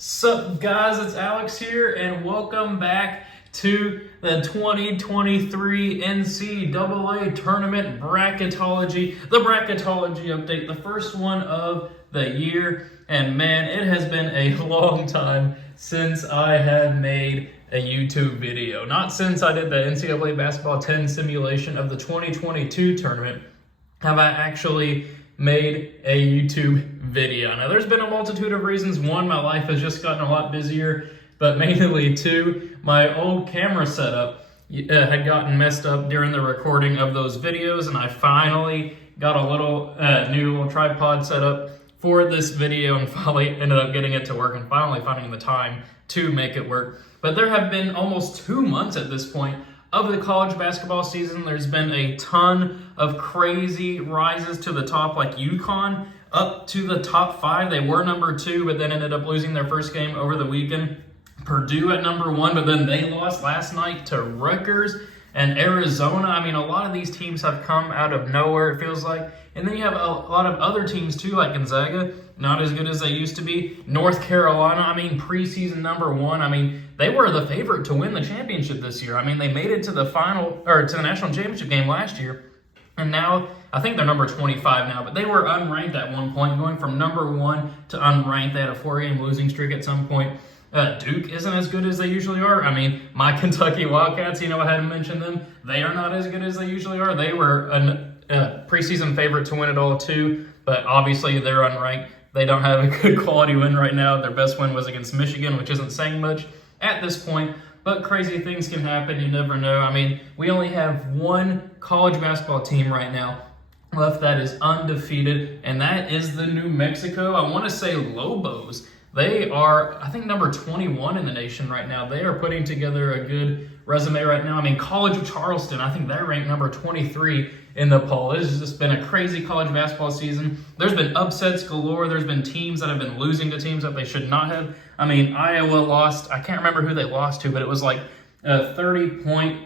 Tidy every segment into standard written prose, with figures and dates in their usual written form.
Sup guys, it's Alex here and welcome back to the 2023 NCAA Tournament Bracketology, the Bracketology update, the first one of the year. And man, it has been a long time since I have made a YouTube video. Not since I did the NCAA Basketball 10 simulation of the 2022 tournament have I actually made a YouTube video. Now, there's been a multitude of reasons. One, my life has just gotten a lot busier, but mainly two, my old camera setup had gotten messed up during the recording of those videos, and I finally got a little new little tripod set up for this video and finally ended up getting it to work and finally finding the time to make it work. But there have been almost 2 months at this point of the college basketball season. There's been a ton of crazy rises to the top, like UConn up to the top 5. They were number 2, but then ended up losing their first game over the weekend. Purdue at number 1, but then they lost last night to Rutgers and Arizona. I mean, a lot of these teams have come out of nowhere, it feels like. And then you have a lot of other teams too, like Gonzaga, not as good as they used to be. North Carolina, I mean, preseason number 1. I mean, they were the favorite to win the championship this year. I mean, they made it to the final, or to the national championship game last year. And now, I think they're number 25 now, but they were unranked at one point, going from number 1 to unranked. They had a 4-game losing streak at some point. Duke isn't as good as they usually are. I mean, my Kentucky Wildcats, I hadn't mentioned them. They are not as good as they usually are. They were a preseason favorite to win it all too, but obviously they're unranked. They don't have a good quality win right now. Their best win was against Michigan, which isn't saying much at this point, but crazy things can happen. You never know. I mean, we only have one college basketball team right now left that is undefeated, and that is the New Mexico, I want to say Lobos. They are, I think, number 21 in the nation right now. They are putting together a good resume right now. I mean, College of Charleston, I think they're ranked number 23 in the poll. It has just been a crazy college basketball season. There's been upsets galore. There's been teams that have been losing to teams that they should not have. I mean, Iowa lost, I can't remember who they lost to, but it was like a 30-point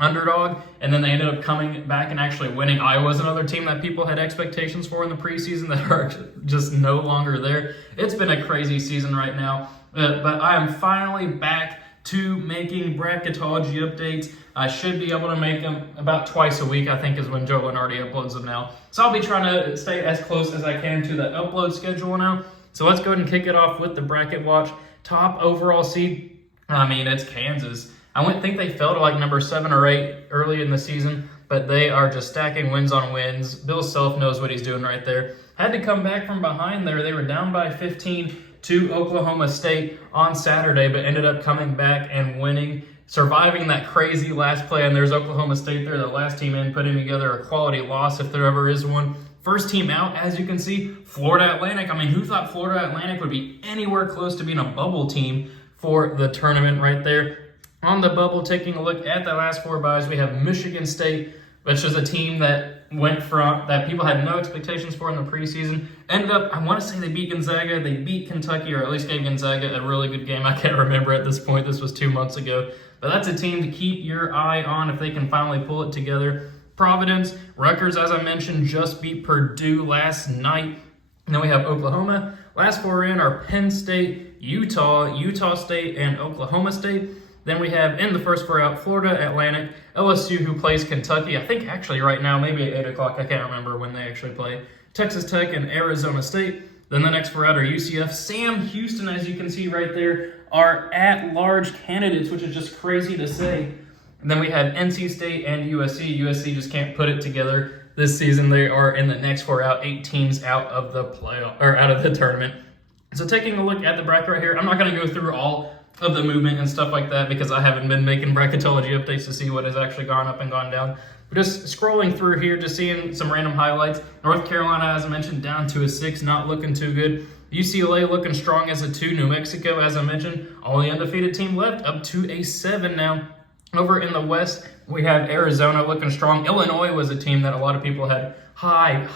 underdog, and then they ended up coming back and actually winning. Iowa's another team that people had expectations for in the preseason that are just no longer there. It's been a crazy season right now, but I am finally back to making bracketology updates. I should be able to make them about twice a week, I think is when Joe Lunardi uploads them now. So I'll be trying to stay as close as I can to the upload schedule now. So let's go ahead and kick it off with the bracket watch. Top overall seed, I mean, it's Kansas. I think they fell to like number 7 or 8 early in the season, but they are just stacking wins on wins. Bill Self knows what he's doing right there. Had to come back from behind there. They were down by 15 to Oklahoma State on Saturday, but ended up coming back and winning, surviving that crazy last play. And there's Oklahoma State there, the last team in, putting together a quality loss if there ever is one. First team out, as you can see, Florida Atlantic. I mean, who thought Florida Atlantic would be anywhere close to being a bubble team for the tournament right there? On the bubble, taking a look at the last 4 byes, we have Michigan State, which is a team that went from, that people had no expectations for in the preseason. Ended up, I want to say they beat Gonzaga, they beat Kentucky, or at least gave Gonzaga a really good game. I can't remember at this point, this was 2 months ago. But that's a team to keep your eye on if they can finally pull it together. Providence, Rutgers, as I mentioned, just beat Purdue last night. And then we have Oklahoma. Last 4 in are Penn State, Utah, Utah State, and Oklahoma State. Then we have, in the first 4 out, Florida Atlantic, LSU, who plays Kentucky, I think actually right now, maybe at 8 o'clock, I can't remember when they actually play, Texas Tech, and Arizona State. Then the next 4 out are UCF. Sam Houston, as you can see right there, are at-large candidates, which is just crazy to say. And then we have NC State and USC. USC just can't put it together this season. They are in the next 4 out, 8 teams out of the playoff, or out of the tournament. So taking a look at the bracket right here, I'm not going to go through all of the movement and stuff like that because I haven't been making bracketology updates to see what has actually gone up and gone down. But just scrolling through here, just seeing some random highlights. North Carolina, as I mentioned, down to a 6, not looking too good. UCLA looking strong as a 2. New Mexico, as I mentioned, only undefeated team left, up to a 7 now. Over in the West, we have Arizona looking strong. Illinois was a team that a lot of people had high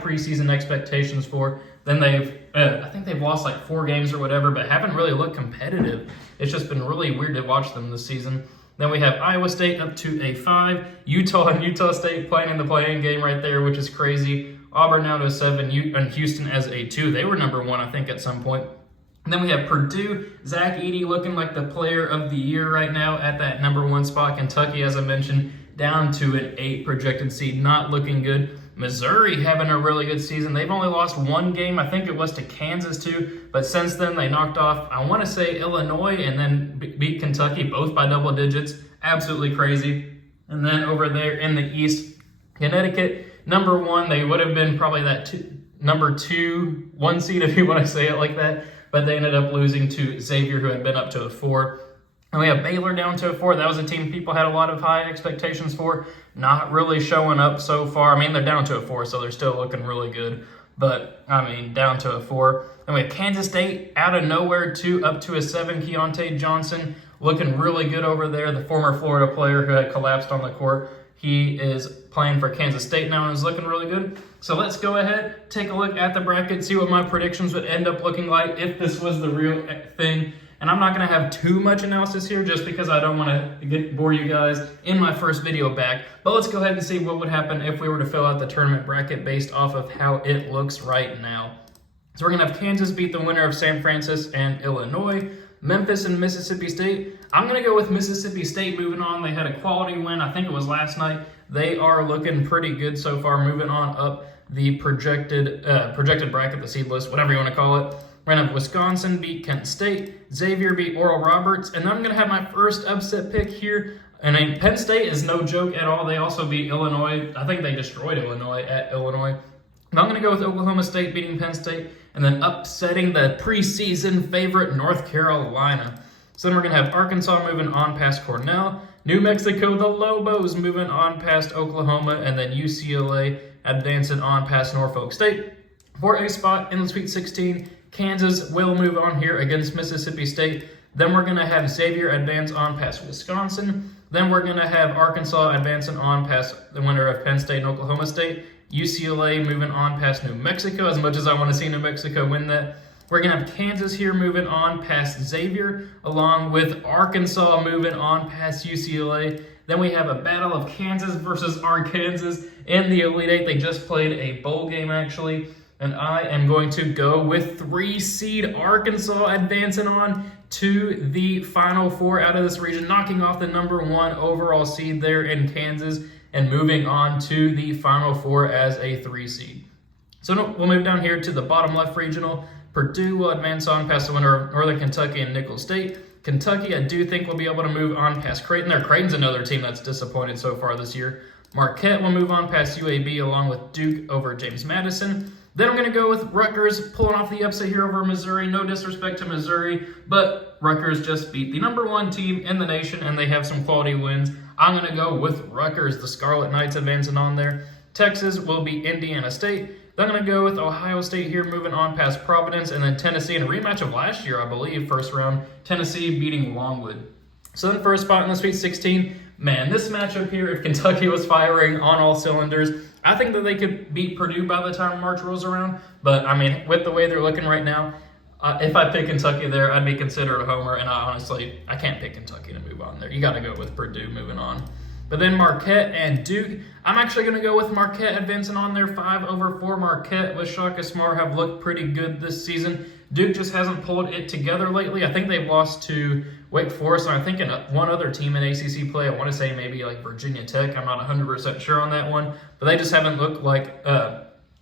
preseason expectations for. Then I think they've lost like 4 games or whatever, but haven't really looked competitive. It's just been really weird to watch them this season. Then we have Iowa State up to a 5. Utah and Utah State playing in the play-in game right there, which is crazy. Auburn now to a 7, and Houston as a 2. They were number 1, I think, at some point. And then we have Purdue, Zach Edey looking like the player of the year right now at that #1 spot. Kentucky, as I mentioned, down to an 8 projected seed, not looking good. Missouri having a really good season. They've only lost one game. I think it was to Kansas too. But since then, they knocked off, I want to say, Illinois and then beat Kentucky, both by double digits. Absolutely crazy. And then over there in the East, Connecticut, #1. They would have been probably that #2, 1 seed if you want to say it like that. But they ended up losing to Xavier, who had been up to a 4. And we have Baylor down to a 4. That was a team people had a lot of high expectations for. Not really showing up so far. I mean, they're down to a 4, so they're still looking really good. But, I mean, down to a 4. And we have Kansas State out of nowhere, up to a 7. Keontae Johnson looking really good over there. The former Florida player who had collapsed on the court. He is playing for Kansas State now and is looking really good. So let's go ahead, take a look at the bracket, see what my predictions would end up looking like if this was the real thing. And I'm not going to have too much analysis here just because I don't want to bore you guys in my first video back. But let's go ahead and see what would happen if we were to fill out the tournament bracket based off of how it looks right now. So we're going to have Kansas beat the winner of San Francisco and Illinois. Memphis and Mississippi State. I'm going to go with Mississippi State moving on. They had a quality win. I think it was last night. They are looking pretty good so far, moving on up the projected bracket, the seed list, whatever you want to call it. We're going to have Wisconsin beat Kent State. Xavier beat Oral Roberts. And then I'm going to have my first upset pick here. And I mean, Penn State is no joke at all. They also beat Illinois. I think they destroyed Illinois at Illinois. And I'm going to go with Oklahoma State beating Penn State and then upsetting the preseason favorite North Carolina. So then we're going to have Arkansas moving on past Cornell. New Mexico, the Lobos, moving on past Oklahoma. And then UCLA advancing on past Norfolk State. For a spot in the Sweet 16, Kansas will move on here against Mississippi State. Then we're going to have Xavier advance on past Wisconsin. Then we're going to have Arkansas advancing on past the winner of Penn State and Oklahoma State. UCLA moving on past New Mexico, as much as I want to see New Mexico win that. We're going to have Kansas here moving on past Xavier, along with Arkansas moving on past UCLA. Then we have a battle of Kansas versus Arkansas in the Elite Eight. They just played a bowl game, actually. And I am going to go with 3-seed Arkansas advancing on to the Final Four out of this region, knocking off the #1 overall seed there in Kansas and moving on to the Final Four as a 3-seed. So we'll move down here to the bottom left regional. Purdue will advance on past the winner of Northern Kentucky and Nicholls State. Kentucky, I do think, will be able to move on past Creighton. Creighton's another team that's disappointed so far this year. Marquette will move on past UAB along with Duke over James Madison. Then I'm going to go with Rutgers pulling off the upset here over Missouri. No disrespect to Missouri, but Rutgers just beat the #1 team in the nation, and they have some quality wins. I'm going to go with Rutgers, the Scarlet Knights advancing on there. Texas will beat Indiana State. Then I'm going to go with Ohio State here, moving on past Providence, and then Tennessee in a rematch of last year, I believe, first round. Tennessee beating Longwood. So then first spot in the Sweet 16, man, this matchup here, if Kentucky was firing on all cylinders, I think that they could beat Purdue by the time March rolls around. But, I mean, with the way they're looking right now, if I pick Kentucky there, I'd be considered a homer. And I can't pick Kentucky to move on there. You got to go with Purdue moving on. But then Marquette and Duke, I'm actually going to go with Marquette advancing on there 5/4. Marquette with Shaka Smart have looked pretty good this season. Duke just hasn't pulled it together lately. I think they've lost to Wake Forest, and I think one other team in ACC play. I want to say maybe like Virginia Tech. I'm not 100% sure on that one, but they just haven't looked like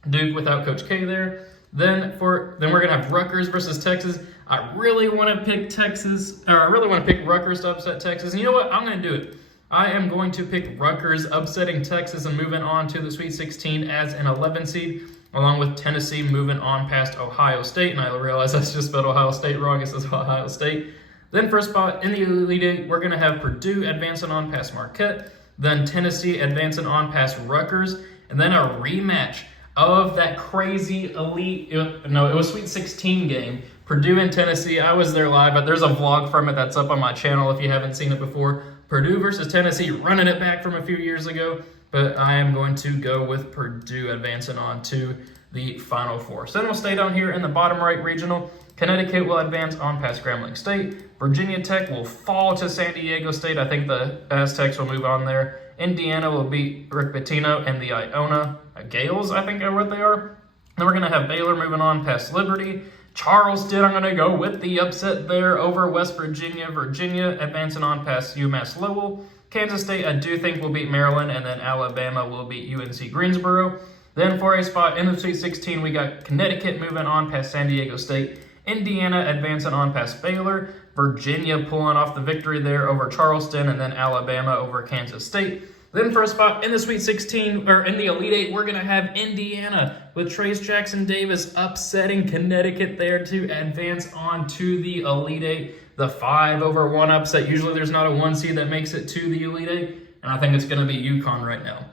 Duke without Coach K there. Then we're gonna have Rutgers versus Texas. I really want to pick Rutgers to upset Texas. And you know what? I'm gonna do it. I am going to pick Rutgers upsetting Texas and moving on to the Sweet 16 as an 11 seed, along with Tennessee moving on past Ohio State. And I realize I just spelled Ohio State wrong. It says Ohio State. Then first spot in the Elite Eight, we're going to have Purdue advancing on past Marquette. Then Tennessee advancing on past Rutgers. And then a rematch of that crazy it was Sweet 16 game. Purdue and Tennessee. I was there live, but there's a vlog from it that's up on my channel if you haven't seen it before. Purdue versus Tennessee, running it back from a few years ago. But I am going to go with Purdue advancing on to the Final Four. So then we'll stay down here in the bottom right regional. Connecticut will advance on past Grambling State. Virginia Tech will fall to San Diego State. I think the Aztecs will move on there. Indiana will beat Rick Pitino and the Iona Gales, I think are what they are. Then we're going to have Baylor moving on past Liberty. Charleston, I'm going to go with the upset there over West Virginia. Virginia advancing on past UMass Lowell. Kansas State, I do think will beat Maryland, and then Alabama will beat UNC Greensboro. Then for a spot in the Sweet 16, we got Connecticut moving on past San Diego State. Indiana advancing on past Baylor. Virginia pulling off the victory there over Charleston, and then Alabama over Kansas State. Then for a spot in the Sweet 16, or in the Elite Eight, we're going to have Indiana with Trace Jackson Davis upsetting Connecticut there to advance on to the Elite Eight. The 5-1 upset. Usually there's not a 1 seed that makes it to the Elite Eight, and I think it's going to be UConn right now.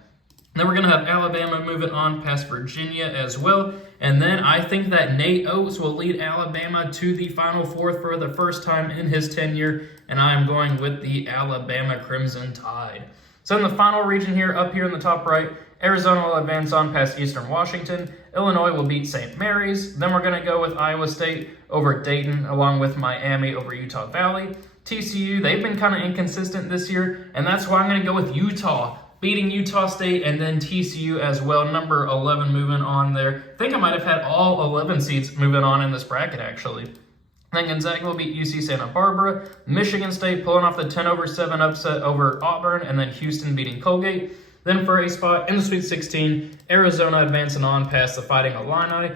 Then we're going to have Alabama moving on past Virginia as well. And then I think that Nate Oates will lead Alabama to the Final Four for the first time in his tenure, and I am going with the Alabama Crimson Tide. So in the final region here, up here in the top right, Arizona will advance on past Eastern Washington. Illinois will beat St. Mary's. Then we're going to go with Iowa State over Dayton, along with Miami over Utah Valley. TCU, they've been kind of inconsistent this year, and that's why I'm going to go with Utah, beating Utah State, and then TCU as well. Number 11 moving on there. I think I might have had all 11 seeds moving on in this bracket, actually. Then Gonzaga will beat UC Santa Barbara. Michigan State pulling off the 10-7 upset over Auburn, and then Houston beating Colgate. Then for a spot in the Sweet 16, Arizona advancing on past the Fighting Illini.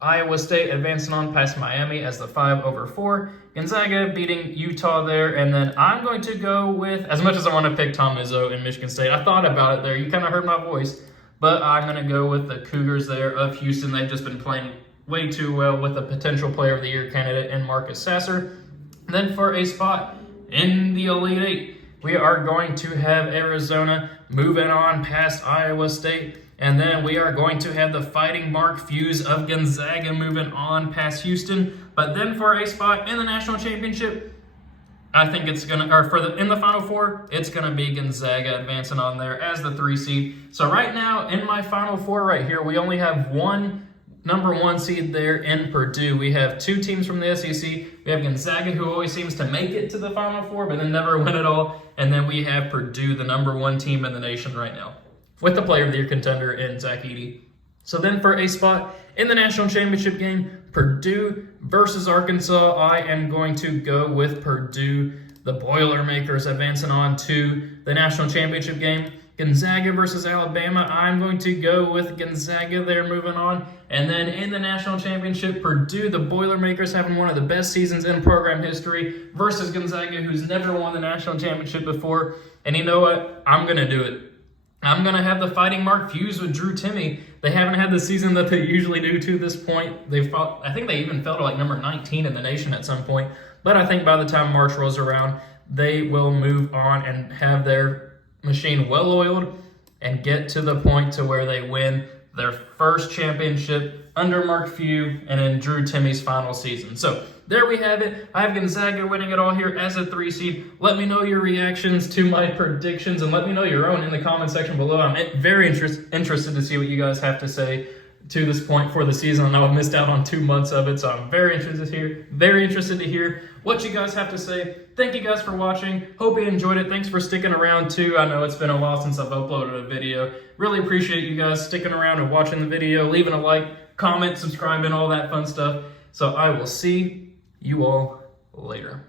Iowa State advancing on past Miami as the 5-4. Gonzaga beating Utah there, and then I'm going to go with, as much as I want to pick Tom Izzo in Michigan State, I thought about it there. You kind of heard my voice, but I'm going to go with the Cougars there of Houston. They've just been playing way too well with a potential Player of the Year candidate in Marcus Sasser. Then for a spot in the Elite Eight, we are going to have Arizona moving on past Iowa State. And then we are going to have the Fighting Mark Fuse of Gonzaga moving on past Houston. But then for a spot in the national championship, I think it's going to, or in the Final Four, it's going to be Gonzaga advancing on there as the 3 seed. So right now in my Final Four right here, we only have one number 1 seed there in Purdue. We have 2 teams from the SEC. We have Gonzaga, who always seems to make it to the Final Four, but then never win it all. And then we have Purdue, the number 1 team in the nation right now, with the Player of the Year contender in Zach Edey. So then for a spot in the national championship game, Purdue versus Arkansas, I am going to go with Purdue. The Boilermakers advancing on to the national championship game. Gonzaga versus Alabama, I'm going to go with Gonzaga there moving on. And then in the national championship, Purdue, the Boilermakers having one of the best seasons in program history versus Gonzaga, who's never won the national championship before. And you know what? I'm going to do it. I'm going to have the Fighting Mark Fuse with Drew Timme. They haven't had the season that they usually do to this point. I think they even fell to like number 19 in the nation at some point. But I think by the time March rolls around, they will move on and have their machine well oiled and get to the point to where they win their first championship under Mark Few and in Drew Timme's final season. So there we have it. I have Gonzaga winning it all here as a 3 seed. Let me know your reactions to my predictions and let me know your own in the comment section below. I'm very interested to see what you guys have to say to this point for the season. I know I've missed out on 2 months of it, so I'm very interested to hear what you guys have to say. Thank you guys for watching. Hope you enjoyed it. Thanks for sticking around too. I know it's been a while since I've uploaded a video. Really appreciate you guys sticking around and watching the video, leaving a like, comment, subscribing, all that fun stuff. So I will see you all later.